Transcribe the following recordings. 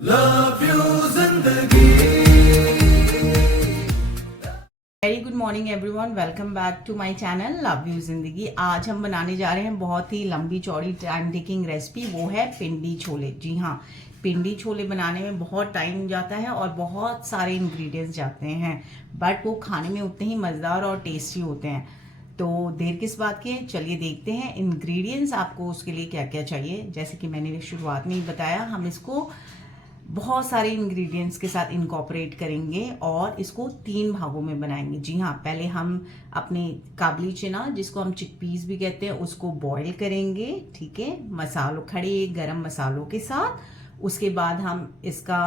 Love you जिंदगी। Very good morning everyone, welcome back to my channel love you जिंदगी। आज हम बनाने जा रहे हैं बहुत ही लंबी चौड़ी टाइम टेकिंग रेसिपी, वो है पिंडी छोले। जी हाँ, पिंडी छोले बनाने में बहुत टाइम जाता है और बहुत सारे इंग्रेडिएंट्स जाते हैं, बट वो खाने में उतने ही मज़ेदार और टेस्टी होते हैं। तो देर किस बात की है, चलिए देखते हैं इंग्रेडिएंट्स आपको उसके लिए क्या क्या चाहिए। जैसे कि मैंने शुरुआत में ही बताया, हम इसको बहुत सारे इंग्रेडिएंट्स के साथ इनकॉर्पोरेट करेंगे और इसको 3 भागों में बनाएंगे। जी हाँ, पहले हम अपने काबली चना, जिसको हम चिकपीस भी कहते हैं, उसको बॉईल करेंगे, ठीक है, मसालों, खड़े गरम मसालों के साथ। उसके बाद हम इसका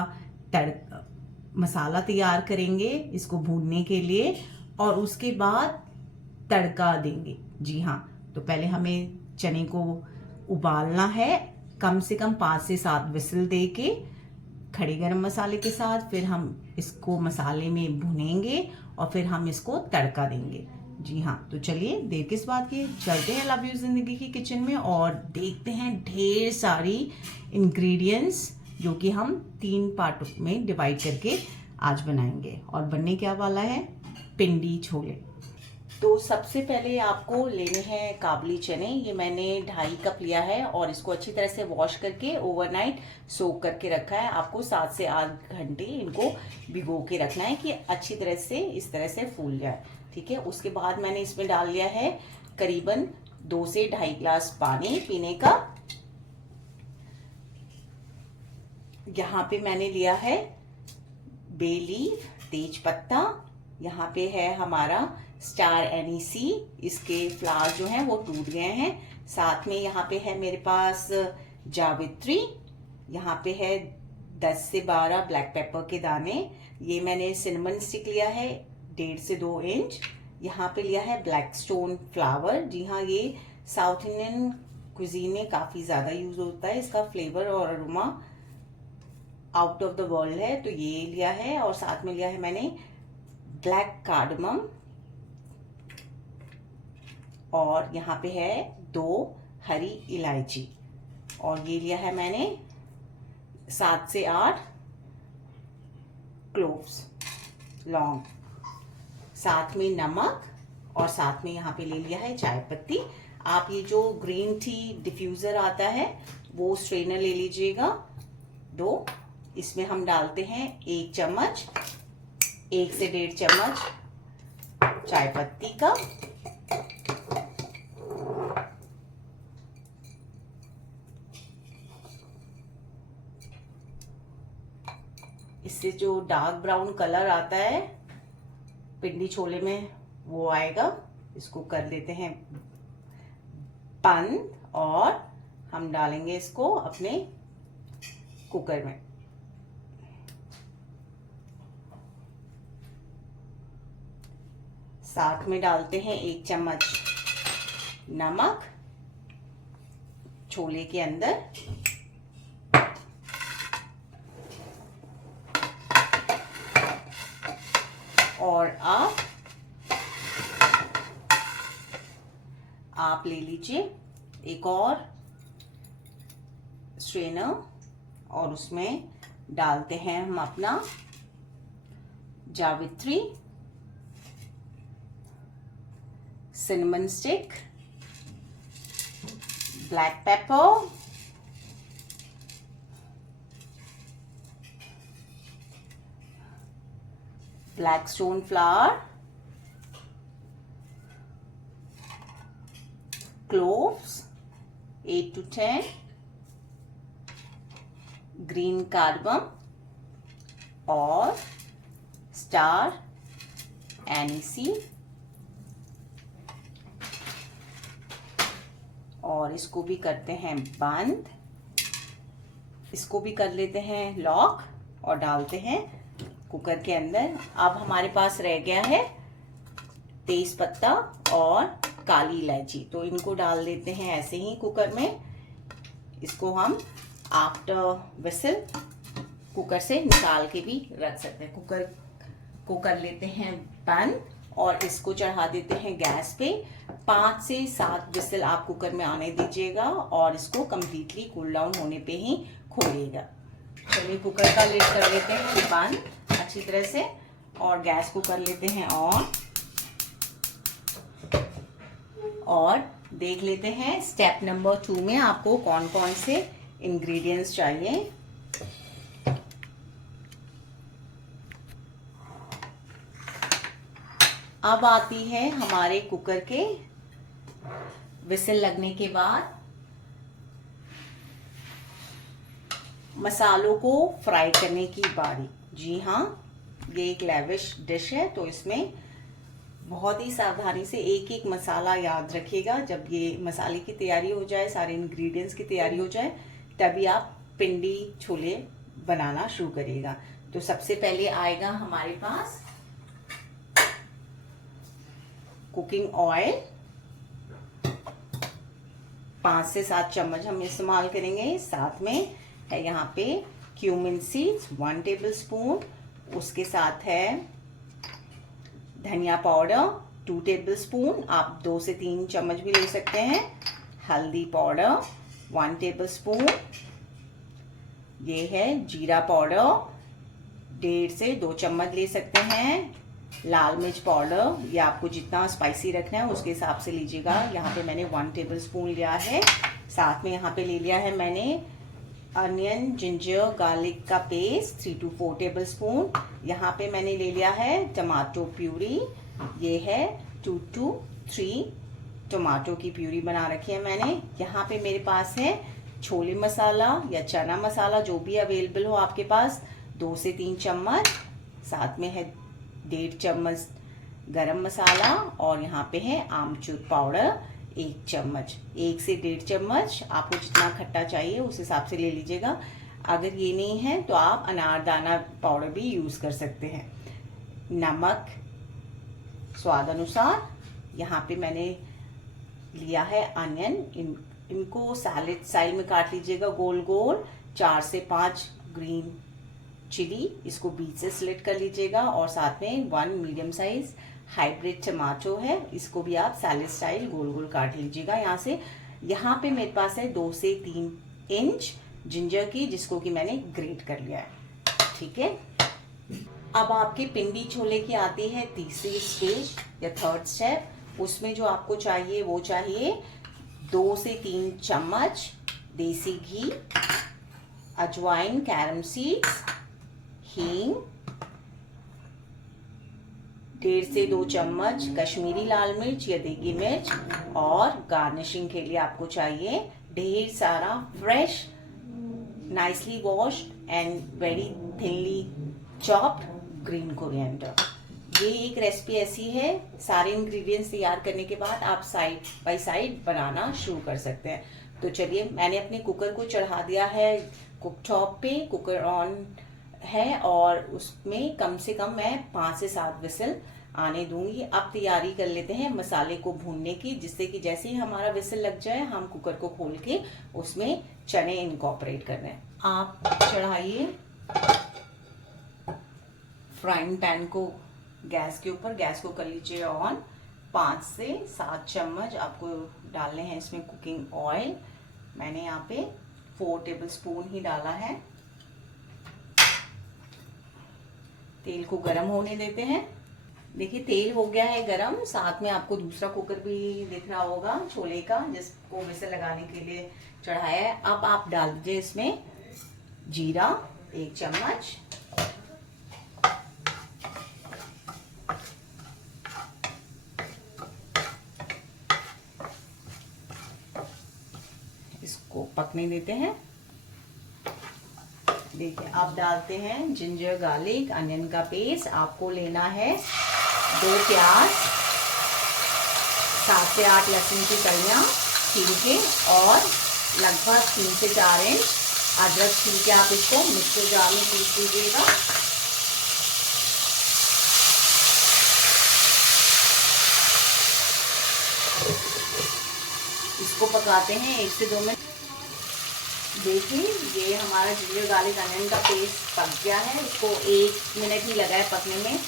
मसाला तैयार करेंगे इसको भूनने के लिए, और उसके बाद तड़का देंगे। जी हाँ, तो पहले हमें चने को उबालना है, कम से कम 5 से 7 विसल दे के खड़े गरम मसाले के साथ। फिर हम इसको मसाले में भुनेंगे और फिर हम इसको तड़का देंगे। जी हाँ, तो चलिए देर किस बात की, चलते हैं लव यू जिंदगी की किचन में और देखते हैं ढेर सारी इंग्रेडिएंट्स जो कि हम 3 पार्ट में डिवाइड करके आज बनाएंगे। और बनने क्या वाला है, पिंडी छोले। तो सबसे पहले आपको लेने हैं काबली चने। ये मैंने 2.5 कप लिया है और इसको अच्छी तरह से वॉश करके ओवरनाइट सोक करके रखा है। आपको 7 से 8 घंटे इनको भिगो के रखना है कि अच्छी तरह से इस तरह से फूल जाए, ठीक है। उसके बाद मैंने इसमें डाल लिया है करीबन 2 से 2.5 गिलास पानी पीने का। यहाँ पे मैंने लिया है बे लीफ, तेज पत्ता, यहाँ पे है हमारा स्टार एनीसी, इसके फ्लावर जो हैं वो टूट गए हैं। साथ में यहाँ पे है मेरे पास जावित्री, यहाँ पे है 10 से 12 ब्लैक पेपर के दाने। ये मैंने सिनेमन स्टिक लिया है 1.5 से 2 इंच। यहाँ पे लिया है ब्लैक स्टोन फ्लावर। जी हाँ, ये साउथ इंडियन कुजीन में काफ़ी ज़्यादा यूज होता है, इसका फ्लेवर और aroma out of the world है, तो ये लिया है। और साथ में लिया है मैंने ब्लैक कार्डमम, और यहाँ पे है 2 हरी इलायची, और ये लिया है मैंने 7 से 8 क्लोव्स, लौंग, साथ में नमक, और साथ में यहाँ पे ले लिया है चाय पत्ती। आप ये जो ग्रीन टी डिफ्यूज़र आता है वो स्ट्रेनर ले लीजिएगा 2। इसमें हम डालते हैं 1 चम्मच, 1 से 1.5 चम्मच चाय पत्ती का, इससे जो डार्क ब्राउन कलर आता है पिंडी छोले में वो आएगा। इसको कर लेते हैं बंद और हम डालेंगे इसको अपने कुकर में। साथ में डालते हैं 1 चम्मच नमक छोले के अंदर, और आप ले लीजिए एक और स्ट्रेनर, और उसमें डालते हैं हम अपना जावित्री, cinnamon stick, black pepper, black stone flower, cloves 8 to 10, green cardamom और स्टार एनीसी, और इसको भी करते हैं बंद। इसको भी कर लेते हैं लॉक और डालते हैं कुकर के अंदर। अब हमारे पास रह गया है तेज पत्ता और काली इलायची, तो इनको डाल देते हैं ऐसे ही कुकर में। इसको हम आफ्टर विसल कुकर से निकाल के भी रख सकते हैं। कुकर को कर लेते हैं बंद और इसको चढ़ा देते हैं गैस पे। 5 से 7 विसल आप कुकर में आने दीजिएगा और इसको कम्प्लीटली कूल डाउन होने पे ही खोलिएगा। चलिए कुकर का लिड कर लेते हैं बंद अच्छी तरह से और गैस को कर लेते हैं ऑन और देख लेते हैं स्टेप नंबर 2 में आपको कौन कौन से इंग्रेडिएंट्स चाहिए। अब आती है हमारे कुकर के विसल लगने के बाद मसालों को फ्राई करने की बारी। जी हाँ, ये एक लेविश डिश है तो इसमें बहुत ही सावधानी से एक एक मसाला याद रखिएगा। जब ये मसाले की तैयारी हो जाए, सारे इंग्रेडिएंट्स की तैयारी हो जाए, तभी आप पिंडी छोले बनाना शुरू करिएगा। तो सबसे पहले आएगा हमारे पास कुकिंग ऑयल, 5 से 7 चम्मच हम इस्तेमाल करेंगे। साथ में है यहाँ पे क्यूमिन सीड्स 1 टेबल स्पून, उसके साथ है धनिया पाउडर 2 टेबल स्पून, आप 2 से 3 चम्मच भी ले सकते हैं। हल्दी पाउडर 1 टेबल स्पून, ये है जीरा पाउडर 1.5 से 2 चम्मच ले सकते हैं। लाल मिर्च पाउडर, ये आपको जितना स्पाइसी रखना है उसके हिसाब से लीजिएगा। यहाँ पे मैंने 1 टेबल स्पून लिया है। साथ में यहाँ पे ले लिया है मैंने अनियन जिंजर गार्लिक का पेस्ट 3 to 4 टेबल स्पून। यहाँ पे मैंने ले लिया है टमाटो प्यूरी, ये है 2 to 3 टमाटो की प्यूरी बना रखी है मैंने। यहाँ पे मेरे पास है छोले मसाला या चना मसाला, जो भी अवेलेबल हो आपके पास, 2 से 3 चम्मच। साथ में है 1.5 चम्मच गरम मसाला और यहाँ पे है आमचूर पाउडर 1 चम्मच। 1 से 1.5 चम्मच, आपको जितना खट्टा चाहिए उस हिसाब से ले लीजिएगा। अगर ये नहीं है तो आप अनारदाना पाउडर भी यूज़ कर सकते हैं। नमक स्वाद अनुसार। यहाँ पे मैंने लिया है अनियन, इनको सैलेड स्टाइल में काट लीजिएगा गोल गोल। 4 से 5 ग्रीन चिली, इसको बीच से स्लिट कर लीजिएगा। और साथ में 1 मीडियम साइज हाइब्रिड टमाटो है, इसको भी आप सैलेड स्टाइल गोल गोल काट लीजिएगा यहाँ से। यहाँ पे मेरे पास है 2 से 3 इंच जिंजर की, जिसको कि मैंने ग्रेट कर लिया है। ठीक है, अब आपके पिंडी छोले की आती है तीसरी स्टेज या थर्ड स्टेप। उसमें जो आपको चाहिए वो चाहिए 2 से 3 चम्मच देसी घी, अजवाइन, कैरम सीड्स, हींग, 1.5 से 2 चम्मच कश्मीरी लाल मिर्च या देगी मिर्च, और गार्निशिंग के लिए आपको चाहिए ढेर सारा fresh nicely washed and very thinly chopped green coriander. ये एक रेसिपी ऐसी है, सारे इंग्रेडिएंट्स तैयार करने के बाद आप साइड बाय साइड बनाना शुरू कर सकते हैं। तो चलिए, मैंने अपने कुकर को चढ़ा दिया है कुकटॉप पे, कुकर ऑन है और उसमें कम से कम मैं 5 से 7 विसल आने दूंगी। अब तैयारी कर लेते हैं मसाले को भूनने की, जिससे कि जैसे ही हमारा विसल लग जाए हम कुकर को खोल के उसमें चने इनकॉर्पोरेट कर दें। आप चढ़ाइए फ्राइंग पैन को गैस के ऊपर, गैस को कर लीजिए ऑन। 5 से 7 चम्मच आपको डालने हैं इसमें कुकिंग ऑयल। मैंने यहाँ पे 4 टेबल स्पून ही डाला है। तेल को गरम होने देते हैं। देखिए तेल हो गया है गरम। साथ में आपको दूसरा कुकर भी दिख रहा होगा छोले का, जिसको विसल लगाने के लिए चढ़ाया है। अब आप डाल दीजिए इसमें जीरा 1 चम्मच, इसको पकने देते हैं। देखिए अब डालते हैं जिंजर गार्लिक अनियन का पेस्ट। आपको लेना है 2 प्याज, 7 से 8 लहसुन की कलियां छील के, और लगभग 3 से 4 इंच अदरक छील के आप इसको मिक्सर जार में पीस लीजिएगा। इसको पकाते हैं 1 से 2 मिनट। देखिए ये हमारा जिंजर गार्लिक अनियन का पेस्ट पक गया है। इसको 1 मिनट ही लगा है पकने में।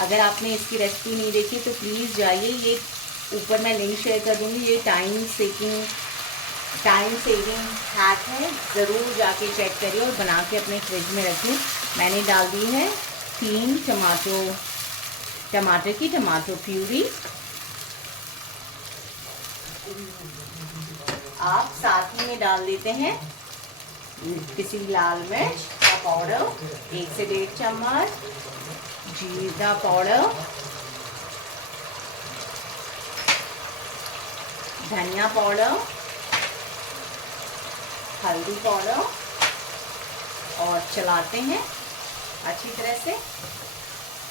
अगर आपने इसकी रेसिपी नहीं देखी तो प्लीज़ जाइए, ये ऊपर मैं लिंक शेयर कर दूंगी। ये टाइम सेकिंग टाइम सेविंग हैक है, ज़रूर जाके चेक करिए और बना के अपने फ्रिज में रखिए। मैंने डाल दी है 3 टमाटर की टमाटो प्यूरी। आप साथ ही में डाल देते हैं किसी लाल मिर्च का पाउडर 1 से 1.5 चम्मच, जीरा पाउडर, धनिया पाउडर, हल्दी पाउडर और चलाते हैं अच्छी तरह से।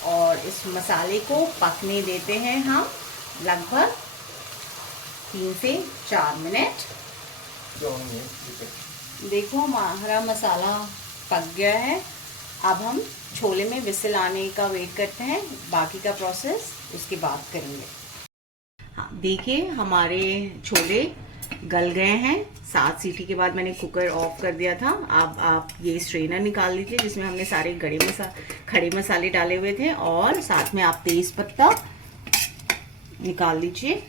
और इस मसाले को पकने देते हैं हम लगभग 3 से 4 मिनट। देखो हमारा मसाला पक गया है। अब हम छोले में विसिल आने का वेट करते हैं, बाकी का प्रोसेस उसके बाद करेंगे। हाँ देखिए हमारे छोले गल गए हैं। 7 सीटी के बाद मैंने कुकर ऑफ कर दिया था। अब आप ये स्ट्रेनर निकाल लीजिए जिसमें हमने सारे खड़े मसाले डाले हुए थे, और साथ में आप तेज पत्ता निकाल लीजिए।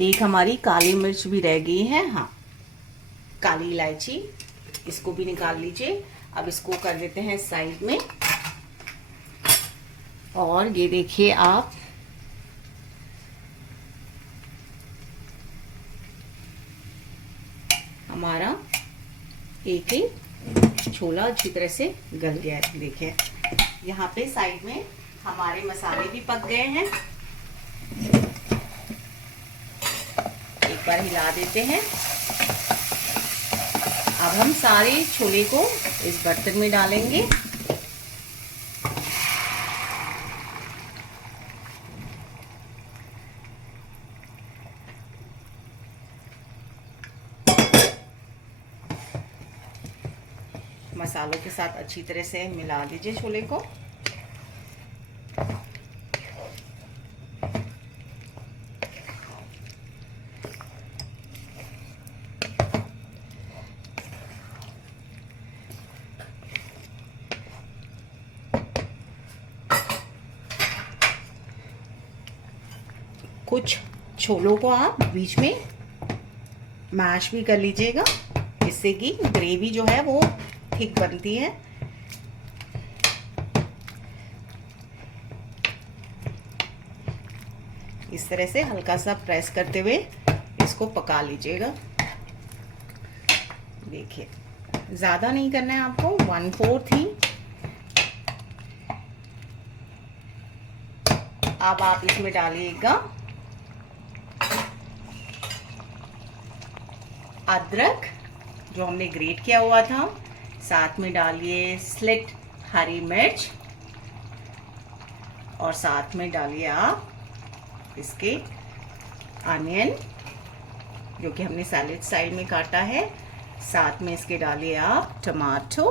एक हमारी काली मिर्च भी रह गई है, हाँ काली इलायची, इसको भी निकाल लीजिए। अब इसको कर देते हैं साइड में। और ये देखिए आप हमारा एक ही छोला अच्छी तरह से गल गया है। देखिए यहाँ पे साइड में हमारे मसाले भी पक गए हैं। एक बार हिला देते हैं। अब हम सारे छोले को इस बर्तन में डालेंगे। मसालों के साथ अच्छी तरह से मिला दीजिए छोले को। कुछ छोलों को आप बीच में मैश भी कर लीजिएगा, इससे कि ग्रेवी जो है वो ठीक बनती है। इस तरह से हल्का सा प्रेस करते हुए इसको पका लीजिएगा। देखिए ज़्यादा नहीं करना है आपको, 1/4 ही। अब आप इसमें डालिएगा अदरक जो हमने ग्रेट किया हुआ था, साथ में डालिए स्लिट हरी मिर्च, और साथ में डालिए आप इसके अनियन जो कि हमने सैलेड स्टाइल में काटा है। साथ में इसके डालिए आप टमाटो,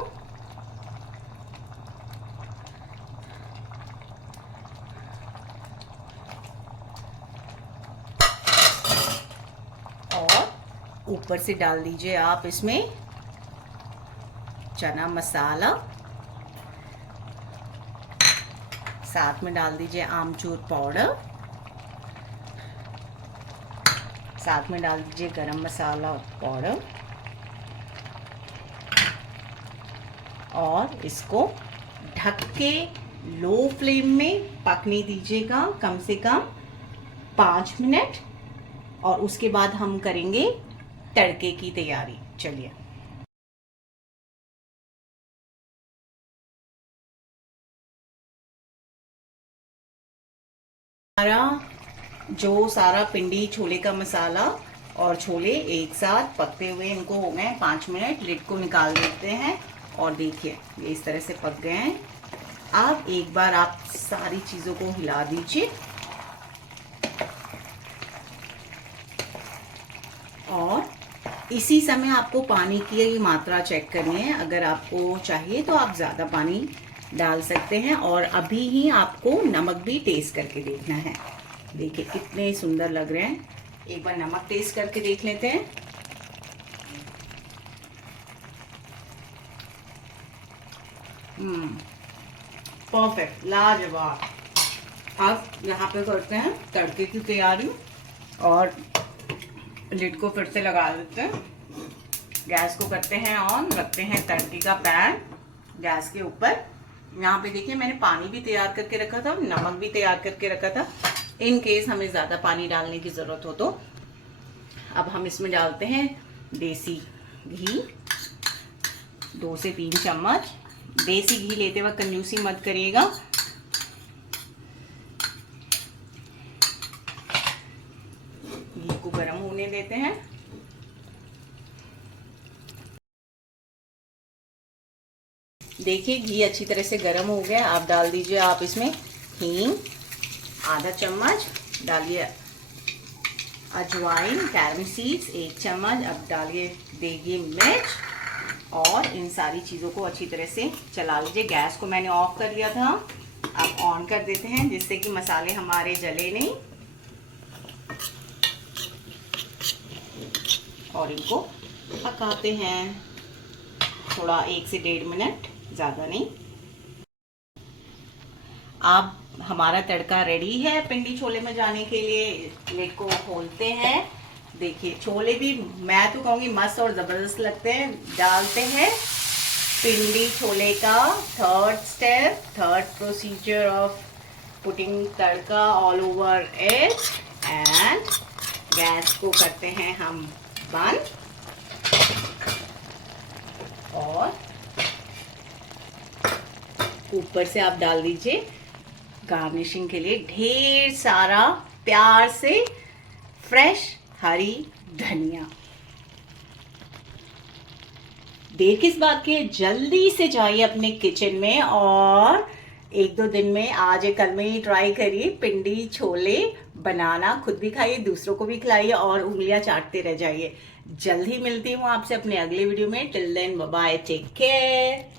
और ऊपर से डाल दीजिए आप इसमें चना मसाला, साथ में डाल दीजिए आमचूर पाउडर, साथ में डाल दीजिए गरम मसाला पाउडर, और इसको ढक के लो फ्लेम में पकने दीजिएगा कम से कम 5 मिनट। और उसके बाद हम करेंगे तड़के की तैयारी। चलिए हमारा जो सारा पिंडी छोले का मसाला और छोले एक साथ पकते हुए इनको हो गए 5 मिनट। लिड को निकाल देते हैं और देखिए ये इस तरह से पक गए हैं। अब एक बार आप सारी चीज़ों को हिला दीजिए, और इसी समय आपको पानी की मात्रा चेक करनी है। अगर आपको चाहिए तो आप ज़्यादा पानी डाल सकते हैं, और अभी ही आपको नमक भी टेस्ट करके देखना है। देखिए कितने सुंदर लग रहे हैं। एक बार नमक टेस्ट करके देख लेते हैं। परफेक्ट, लाजवाब। अब यहाँ पे करते हैं तड़के की तैयारी और लिड को फिर से लगा देते हैं। गैस को करते हैं ऑन, रखते हैं तड़के का पैन गैस के ऊपर। यहाँ पे देखिए मैंने पानी भी तैयार करके रखा था, नमक भी तैयार करके रखा था, इन केस हमें ज़्यादा पानी डालने की ज़रूरत हो तो। अब हम इसमें डालते हैं देसी घी, 2 से 3 चम्मच। देसी घी लेते वक्त कंजूसी मत करिएगा। घी को गर्म होने देते हैं। देखिए घी अच्छी तरह से गर्म हो गया। आप डाल दीजिए आप इसमें हींग आधा चम्मच, डालिए अजवाइन कैरम सीड्स 1 चम्मच, अब डालिए देगी मिर्च और इन सारी चीज़ों को अच्छी तरह से चला लीजिए। गैस को मैंने ऑफ कर लिया था, अब ऑन कर देते हैं जिससे कि मसाले हमारे जले नहीं और इनको पकाते हैं थोड़ा 1 से 1.5 मिनट, ज़्यादा नहीं। अब हमारा तड़का रेडी है पिंडी छोले में जाने के लिए। लिड को खोलते हैं। देखिए छोले भी मैं तो कहूँगी मस्त और ज़बरदस्त लगते हैं। डालते हैं पिंडी छोले का third procedure of putting tadka all over it and gas को करते हैं हम बंद और ऊपर से आप डाल दीजिए गार्निशिंग के लिए ढेर सारा प्यार से फ्रेश हरी धनिया। देर किस बात की, जल्दी से जाइए अपने किचन में और 1-2 दिन में, आज या कल में ही ट्राई करिए पिंडी छोले बनाना। खुद भी खाइए, दूसरों को भी खिलाइए और उंगलियां चाटते रह जाइए। जल्द ही मिलती हूँ आपसे अपने अगले वीडियो में। Till then bye bye, take care.